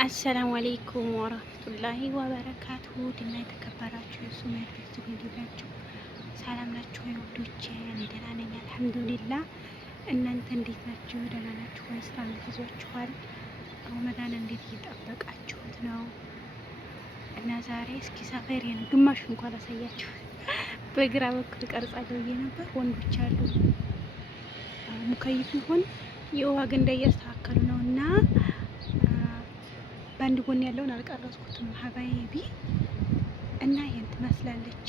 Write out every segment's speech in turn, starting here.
አሰላሙ አለይኩም ወራህመቱላሂ ወበረካቱሁ። ድና የተከበራችሁ የሱመያ ቤተሰብ እንዴት ናችሁ? ሰላም ናችሁ ወይ ውዶቼ? እኔ ደህና ነኝ አልሐምዱሊላህ። እናንተ እንዴት ናችሁ? ደህና ናችሁ ወይ? ስራ እንዴት ይዟችኋል? ረመዳን እንዴት እየጠበቃችሁት ነው? እና ዛሬ እስኪ ሰፈሬን ግማሽ እንኳን አሳያችሁ። በግራ በኩል ቀርጻለሁ ብዬ ነበር። ወንዶች አሉ ሙከይፍ ይሁን የውሃ ገንዳ እያስተካከሉ ነው እና በአንድ ጎን ያለውን አልቀረጽኩትም ሀባይቢ እና ይሄን ትመስላለች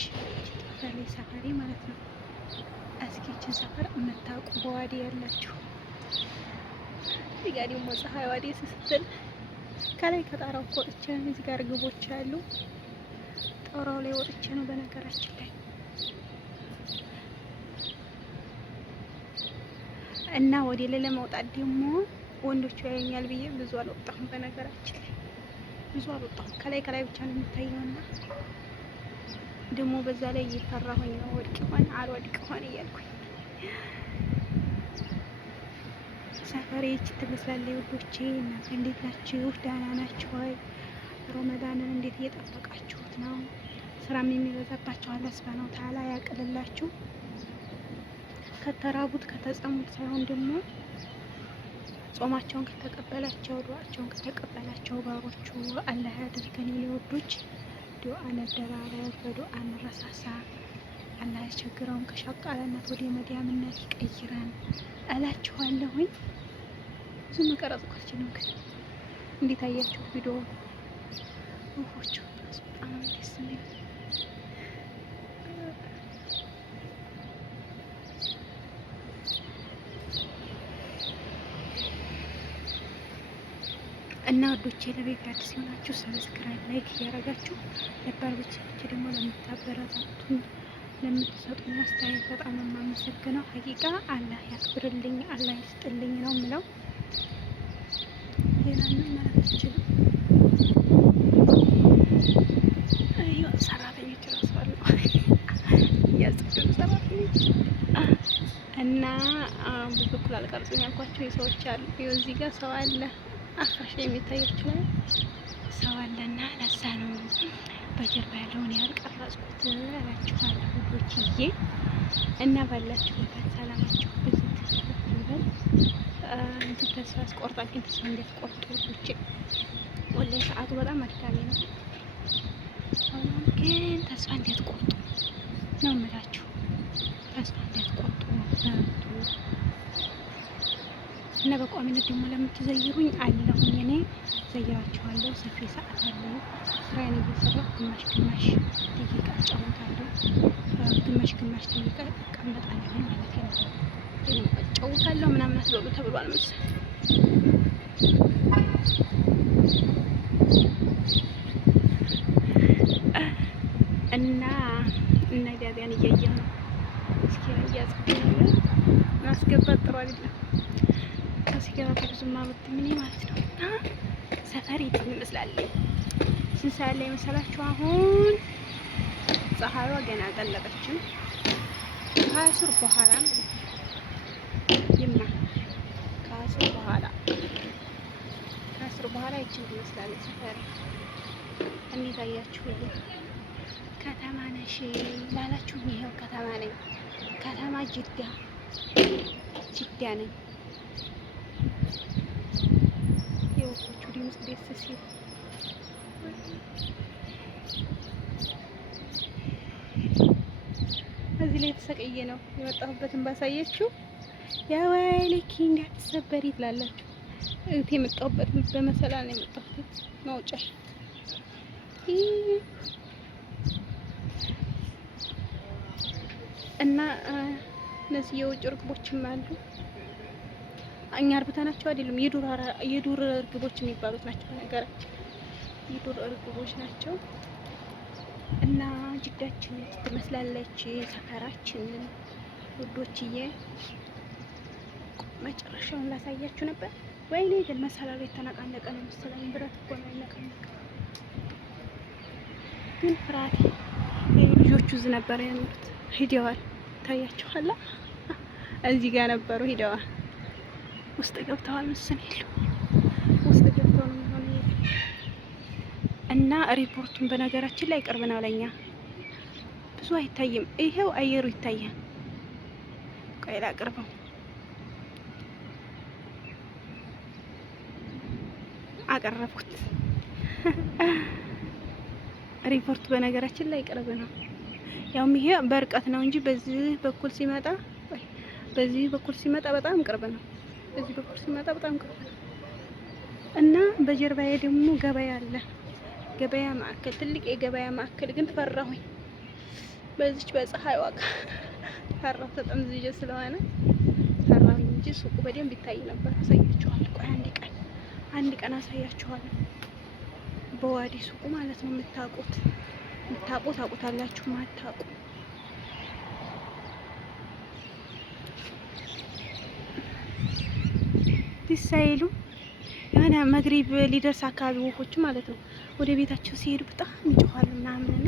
ሰፈሬ ማለት ነው። እስኪችን ሰፈር የምታውቁ በዋዲ ያላችሁ እዚህ ጋር ደግሞ ፀሐይ ዋዲ ስትል ከላይ ከጣራው ወጥቼ እዚህ ጋር ግቦች አሉ። ጣራው ላይ ወጥቼ ነው በነገራችን ላይ እና ወደ ላይ ለመውጣት ደግሞ ወንዶቹ ያዩኛል ብዬ ብዙ አልወጣሁም። በነገራችን ላይ ብዙ አልወጣሁም። ከላይ ብቻ ነው የሚታየውና ደግሞ በዛ ላይ እየፈራሁኝ ነው ወድቅ ሆነ አልወድቅ ሆነ እያልኩኝ። ሰፈሬ ይህች ትመስላለች ውዶቼ። እናንተ እንዴት ናችሁ? ደህና ናችሁ ወይ? ረመዳንን እንዴት እየጠበቃችሁት ነው? ስራም የሚበዛባችሁ አላህ ሱብሃነሁ ወተዓላ ያቅልላችሁ። ከተራቡት ከተጸሙት ሳይሆን ደግሞ ጾማቸውን ከተቀበላቸው ዱዓቸውን ከተቀበላቸው ባሮቹ አላህ ያደርገን። የወዶች ዱዓ እንደራረግ፣ በዱዓ እንረሳሳ። አላህ ያስቸግረውን ከሻቃላነት ወደ መዲያምነት ይቀይረን እላችኋለሁኝ። ብዙ መቀረጽ አልችልም፣ ግን እንዴት አያችሁ ቪዲዮ? ወፎቹ በጣም ደስ የሚል እና ወዶቼ ለቤት አዲስ የሆናችሁ ሰብስክራይብ፣ ላይክ እያደረጋችሁ ነባር ቤተሰቦቼ ደግሞ ለምታበረታቱኝ ለምትሰጡኝ አስተያየት በጣም ነው የማመሰግነው። ሀቂቃ አላህ ያክብርልኝ፣ አላህ ይስጥልኝ ነው የምለው። ሌላ ምንም ማለት አልችልም። አዩ ሰራተኞች ራሱ አሉ ያጽዱ ሰራተኞች እና ብዙ በኩል አልቀርጽም ያልኳቸው የሰዎች አሉ። ይኸው እዚህ ጋር ሰው አለ አፍራሽ የሚታያችሁ ላይ ሰው አለና ለዛ ነው በጀርባ ያለውን ያልቀረጽኩት እላችኋለሁ ውዶችዬ። እና ባላችሁበት ሰላማችሁ ብዙ ይበል። እንትን ተስፋ አስቆርጣል፣ ግን ተስፋ እንዳትቆርጡ ውዶቼ። ወላሂ ሰዓቱ በጣም አድካሚ ነው፣ ግን ተስፋ እንዳትቆርጡ ነው የምላችሁ። ተስፋ እንዳትቆርጡ በርቱ። እና በቋሚነት ደግሞ ለምትዘይሩኝ አለሁኝ እኔ ዘይራችኋለሁ። ሰፊ ሰዓት አለኝ። ስራዬን እየሰራሁ ግማሽ ደቂቃ እጫወታለሁ፣ ግማሽ ደቂቃ እቀመጣለሁ ማለት ነው። እጫወታለሁ ምናምን አትበሉ ተብሏል መሰለኝ። እና ጋቢያን እያየሁ ነው። እስኪ ያያዝኩኝ ማስገባት ጥሩ አይደለም። ሲገባ ብዙም አልወድም ምን ማለት ነው። ሰፈር ይሄን ይመስላል። ስንት ሰዓት ላይ መሰላችሁ? አሁን ፀሐይዋ ገና አልጠለቀችም። ከአስር በኋላ ከአስር በኋላ ይችን ትመስላለች ሰፈር። እንዴት አያችሁልኝ? ከተማ ነሽ ላላችሁ ይሄው ከተማ ነኝ። ከተማ ጅዳ ነኝ። የወፎቹ ድምፅ ደስ ሲል እዚህ ላይ ተሰቀየ ነው የመጣሁበትን ባሳየችው። ያው ልክ እንዳትሰበሪ ትላላችሁ። እህቴ የመጣሁበት በመሰላል ነው የመጣሁት መውጫ። እና እነዚህ የውጭ እርግቦችም አሉ። እኛ አርብተናቸው አይደለም፣ የዱር እርግቦች የሚባሉት ናቸው። በነገራችን የዱር እርግቦች ናቸው። እና ጅዳችን ትመስላለች ሰፈራችን ውዶችዬ። መጨረሻውን ላሳያችሁ ነበር። ወይኔ ግን መሰላሉ የተነቃነቀ ነው መሰለኝ። ብረት እኮ ነው ያነቃነቀ። ግን ፍርሃት ልጆቹ እዚህ ነበር ያሉት፣ ሂደዋል። ታያችኋላ፣ እዚህ ጋር ነበሩ፣ ሂደዋል። ውስጥ ገብተዋል መሰለኝ። ውስጥ ገብተው ነው የሚሆነው። እና ሪፖርቱን በነገራችን ላይ ቅርብ ነው ለኛ፣ ብዙ አይታይም። ይሄው አየሩ ይታያል። ቆይ ላቅርበው። አቀረብኩት። ሪፖርቱ በነገራችን ላይ ቅርብ ነው። ያውም ይሄ በርቀት ነው እንጂ በዚህ በኩል ሲመጣ በጣም ቅርብ ነው። በዚህ በኩል ሲመጣ በጣም ቅርብ ነው። እና በጀርባዬ ደግሞ ገበያ አለ። ገበያ ማዕከል፣ ትልቅ የገበያ ማዕከል። ግን ፈራሁኝ በዚች በፀሐይ ዋጋ ፈራሁ። ተጠምዝዤ ስለሆነ ፈራሁኝ እንጂ ሱቁ በደንብ ይታይ ነበር። አሳያችኋለሁ። ቆይ አንድ ቀን አሳያችኋለሁ። በዋዲ ሱቁ ማለት ነው። የምታውቁት ታውቁታላችሁ፣ ማታውቁ ሲሳይሉ የሆነ መግሪብ ሊደርስ አካባቢ ወፎች ማለት ነው ወደ ቤታቸው ሲሄዱ በጣም ይጮኻሉ ምናምንና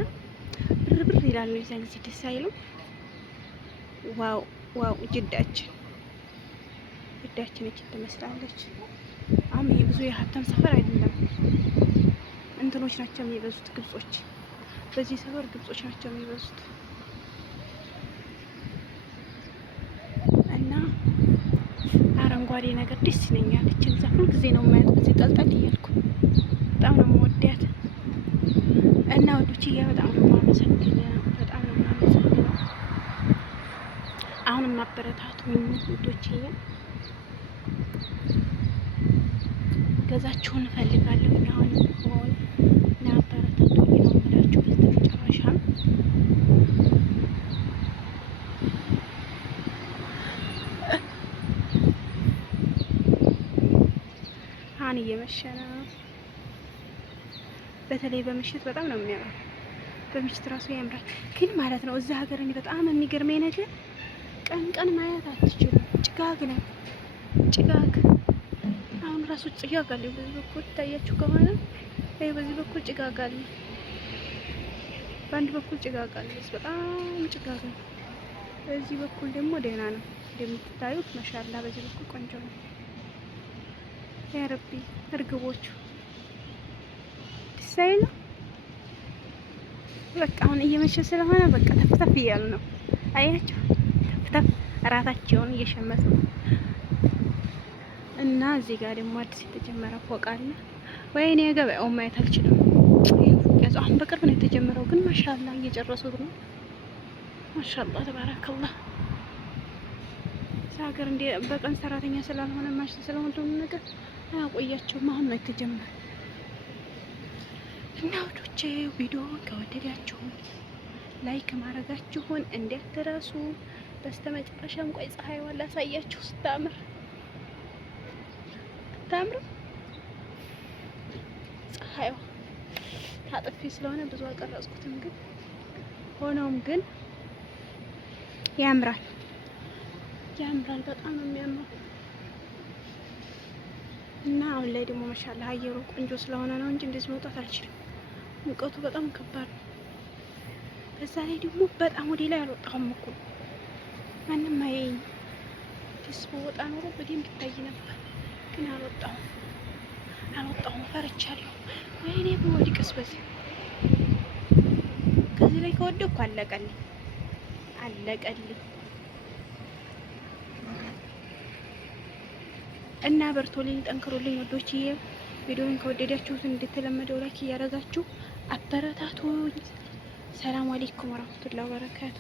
ብር ይላሉ። የዛን ጊዜ ደስ አይሉም? ዋው ጅዳችን እቺ ትመስላለች። አሁን ይሄ ብዙ የሀብታም ሰፈር አይደለም። እንትኖች ናቸው የሚበዙት፣ ግብጾች። በዚህ ሰፈር ግብጾች ናቸው የሚበዙት። እና አረንጓዴ ነገር ደስ ይለኛል። እችን ዛፍ ሁል ጊዜ ነው የማያት በዚህ ጠልጠል እያልኩ በጣም ነው የምወዳት። እና ወዶችዬ በጣም ነው የማመሰግነው። አሁንም አበረታቱኝ ወዶችዬ። ገዛችሁን እፈልጋለሁ። አሁን አበረታቱኝ ነው የምላችሁ። በስተመጨረሻ አሁን እየመሸ ነው። በተለይ በምሽት በጣም ነው የሚያምረው። በምሽት ራሱ ያምራል። ግን ማለት ነው እዛ ሀገር እኔ በጣም የሚገርመኝ ነገር ቀን ማየት አትችሉም። ጭጋግ ነው ጭጋግ። አሁን ራሱ ጭጋግ አለ። በዚህ በኩል ታያችሁ ከሆነ በዚህ በኩል ጭጋግ አለ፣ በአንድ በኩል ጭጋግ አለ። በጣም ጭጋግ ነው። በዚህ በኩል ደግሞ ደህና ነው እንደምትታዩት። ማሻአላ በዚህ በኩል ቆንጆ ነው። ያ ረቢ እርግቦቹ ሳይሉ በቃ አሁን እየመሸ ስለሆነ በቃ ተፍተፍ እያሉ ነው። አያችሁ ተፍተፍ እራታቸውን እየሸመቱ ነው። እና እዚህ ጋር ደግሞ አዲስ የተጀመረ ፎቅ አለ። ወይኔ ገበያውን ማየት አልችልም። ይሄ ፎቅ ያዘው አሁን በቅርብ ነው የተጀመረው፣ ግን ማሻአላ እየጨረሱት ነው። ማሻአላ ተባረከላህ። ሀገር እንደ በቀን ሰራተኛ ስላልሆነ ማሽ ስለሆነ ነገር አያቆያቸውም። አሁን ነው የተጀመረ። እና ወዶቼ ቪዲዮውን ከወደዳችሁን ላይክ ማድረጋችሁን እንዳትረሱ። በስተመጨረሻም ቆይ ፀሐይዋን ላሳያችሁ። ስታምር ፀሐይዋ ታጥፊ ስለሆነ ብዙ አልቀረጽኩትም፣ ግን ሆኖም ግን ያምራል። በጣም ነው የሚያምረው። እና አሁን ላይ ደግሞ ማሻአላ አየሩ ቆንጆ ስለሆነ ነው እንጂ እንደዚህ መውጣት አልችልም። ሙቀቱ በጣም ከባድ ነው። በዛ ላይ ደግሞ በጣም ወደ ላይ አልወጣሁም እኮ ማንም አየኝ። ደስ በወጣ ኖሮ በደንብ ይታይ ነበር፣ ግን አልወጣሁም። ፈርቻለሁ። ወይኔ በወድቅስ በዚህ ከዚህ ላይ ከወደቅኩ አለቀልኝ። እና በርቶልኝ፣ ጠንክሮልኝ ወዶችዬ። ቪዲዮውን ከወደዳችሁት እንደተለመደው ላይክ እያደረጋችሁ አበረታቱኝ። ሰላም አለይኩም ወራህመቱላሂ ወበረካቱ።